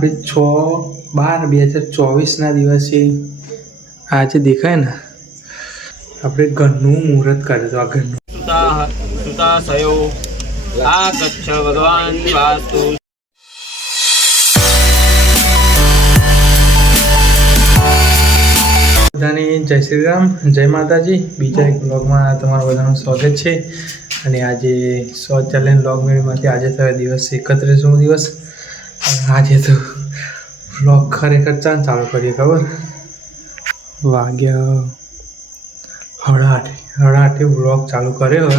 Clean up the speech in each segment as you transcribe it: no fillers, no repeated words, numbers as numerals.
6/12/2024 દિવસે આજે દેખાય ને આપણે ઘરનું મુહૂર્ત કર્યું આ ઘરનું સુતાસયો આગચ્છ ભગવાન વાસ્તુ. બધાને જય શ્રી રામ, જય માતાજી. બીજા એક બ્લોગમાં તમારું બધાનું સ્વાગત છે. અને આજે શૌચાલય બ્લોગ મેળમાંથી આજે થયો દિવસ 31મો દિવસ. અને આજે તો બ્લોગ ખરેખર ચાલુ કરીએ ખબર વાગ્યા 8:30 બ્લોગ ચાલુ કર્યો.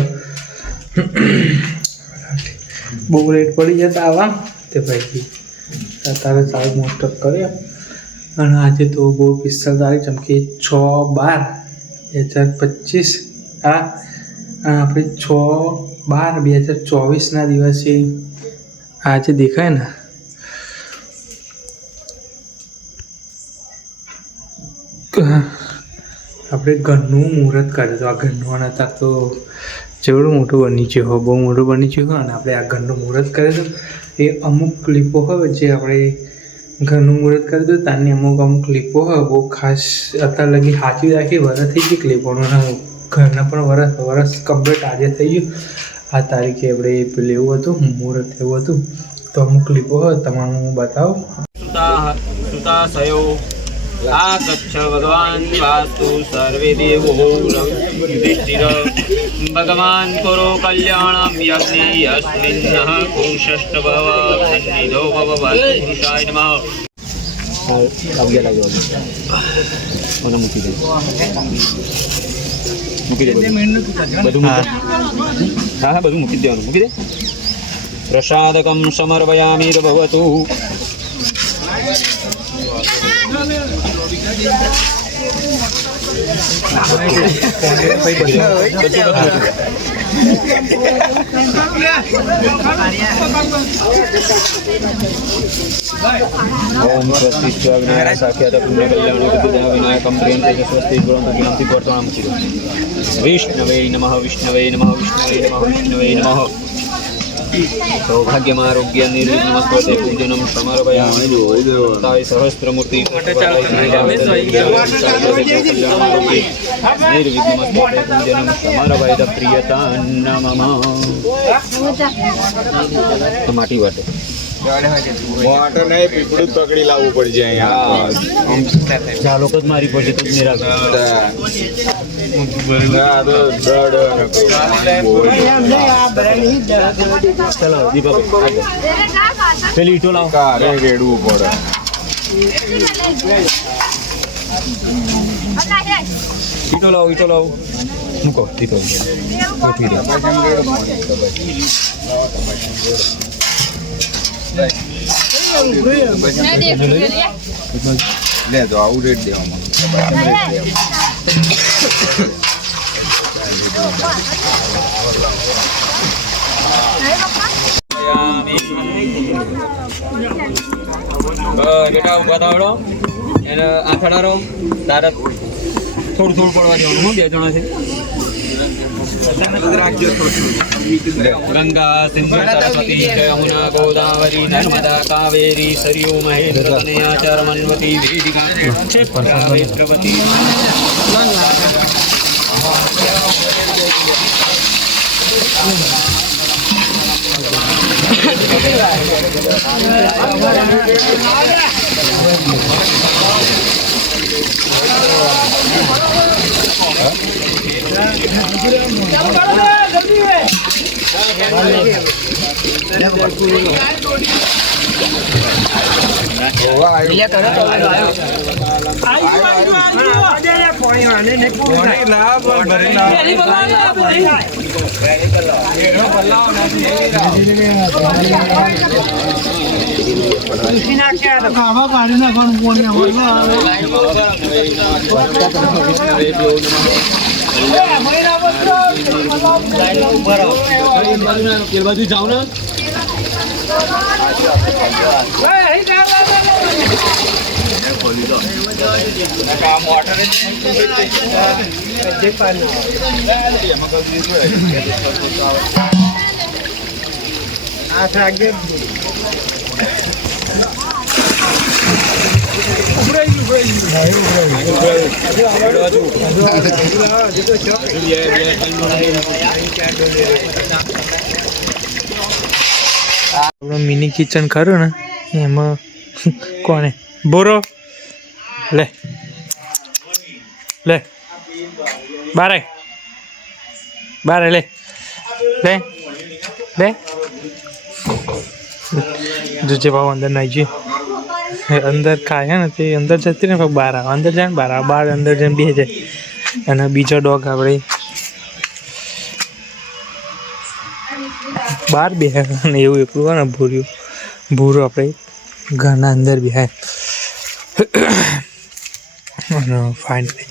બહુ લેટ પડી જતા આવા તે ભાઈ અત્યારે ચાલુ મોસ્ટ ઓફ કર્યો. અને આજે તો બહુ 45 તારીખ ચમકે 6/12/2025 આપણે 6/12/2024 દિવસે આજે દેખાય ને આપણે ઘરનું મુહૂર્ત કર્યું હતું. આ ઘરનું અને અત્યારે તો જેવડું મોટું બની ગયું હોય, બહુ મોટું બની ગયું હોય. અને આપણે આ ઘરનું મુહૂર્ત કર્યું હતું. એ અમુક ક્લિપો હોય જે આપણે ઘરનું મુહૂર્ત કર્યું હતું ત્યાંની અમુક ક્લિપો હોય બહુ ખાસ અત્યારે લગી સાચવી રાખી. વરસ થઈ ગઈ ક્લિપોનું, ઘરના પણ વરસ કમ્પ્લીટ આજે થઈ ગયું. આ તારીખે આપણે પેલું એવું હતું મુહૂર્ત એવું હતું. તો અમુક ક્લિપો હોય તમારું હું બતાવું. સુતાસયો આગચ્છ ભગવાન વાસ્તુ સર્વે દેવો યુધિષ્ઠિર ભગવાન કુરુ કલ્યાણમ યજ્ઞે યસ્મિન્નઃ કુરુષષ્ઠ ભવ સન્નિધો ભવ પુરુષાય નમઃ. મૂકી દે બધું. હા બધું મૂકી દેવાનું. મૂકી દે. પ્રસાદકમ સમર્પયામિ ભવતુ. ओम स्वस्ति स्वाग्नेय साख्यात पुण्य कल्याण विनायकम प्रियं स्वस्ति गुणं ज्ञानति वर्तमानं विष्णवे नमः विष्णवे नमः विष्णवे नमः विष्णवे नमः. सौभाग्यमारोग्य निर्विघ्नमस्ते पूजनं समर्पयामि. ताय सहस्रमूर्ति निर्विघ्नमस्ते पूजनं समर्पयत प्रियता नमः. माटी वाटे મોટર નહીં પીપળું જ પકડી લાવવું પડશે અહીંયા. ચાલો જ મારી પડશે તું નિરાશ. ચલો દીપક પેલી ઈટો લાવ. કારે રેડવું પડે. ઈટો લાવ મૂકો ઈટો ગોઠવી દે. લે તો આવું રેટ દેવામાં બેટા ઉભા થાવડો એને આથડારો તારે થોડું પડવા દેવાનું. બે જણા છે. गंगा सिंधु सरस्वती यमुना गोदावरी नर्मदा कावेरी सरयू महेंद्र तनया चरमन्वती वेदिका क्षेत्रवती. બાજુ જાવ ને આપણું મિની કિચન ખરું ને એમાં કોને બોરો લે લે બારે બારે લે લે લે જે ભાવ અંદર નાઈ જઈએ અંદર ખાય ને તે અંદર જતી ને બહાર આવે અંદર જાય ને બહાર આવે બહાર અંદર જઈને બે જાય અને બીજો ડોગ આપણે બહાર બેહાય અને એવું એકલું હોય ને ભૂરું આપણે ઘરના અંદર બેહાય અને ફાઇનલી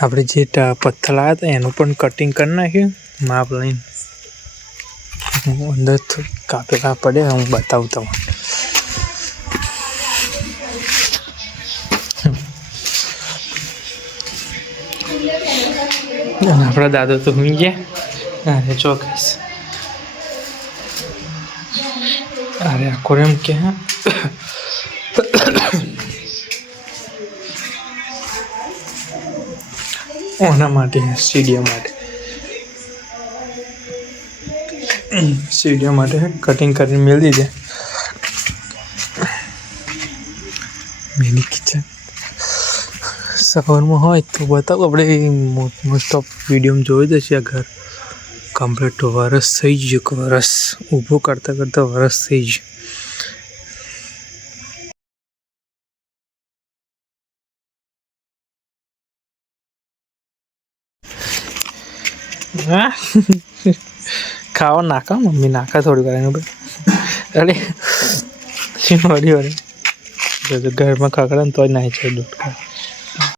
આપણે જે પથ્થર લાવ્યા હતા એનું પણ કટિંગ કરી નાખ્યું માપ લઈને અંદર કાપેલા પડ્યા હું બતાવું તમને અને આપણા દાદા તો હુઈ ગયા અરે ચોક્કસ અરે આખો એમ કે ઓના માટે સ્ટેડિયમ માટે કટિંગ કરીને મેળવી દીધે મિની કિચન સવારમાં હોય તો બતાવો આપણે મોસ્ટ ઓફ વિડીયોમાં જોઈ દે છે આ ઘર કમ્પ્લીટ વરસ થઈ ગયું વરસ ઊભું કરતાં વરસ થઈ ગયું હા ખાવા નાખા મમ્મી નાખા થોડી વાર એનું ભાઈ અરે શું વળી ઘરમાં ખકડા ને તોય નાહી છે દૂધ